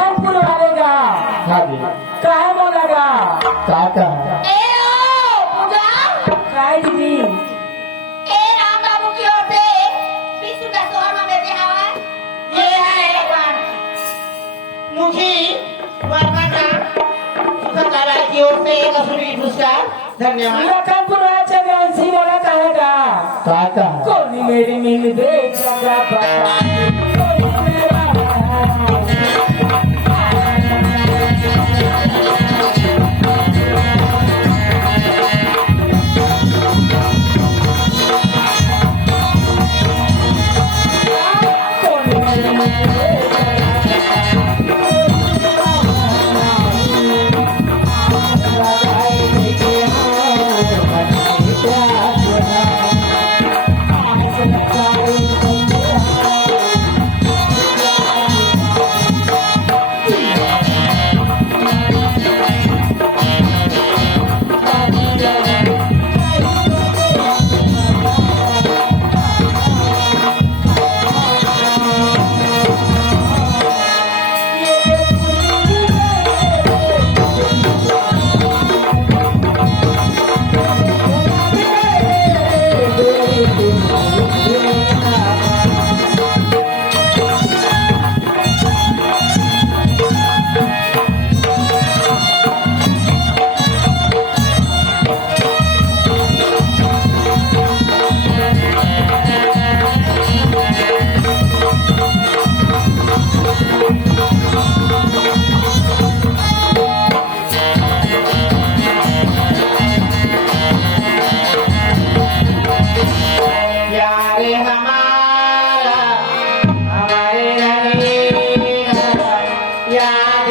लखनपुर वाले का हाँ जी काहे बोलेगा काका ए ओ पूजा काय दीदी ए राम बाबू की ओर से 20 रुपया सोहर में देते हैं ये है मुखी वर्मा सुखतारा की ओर से एक असुरी पुरस्कार धन्यवाद लखनपुर वाले ग्रांसी वाला कहेगा काका कोनी मेरी मिल देख लगा पता कोनी मेरा प्यारे हमारा हमारे रहने का याद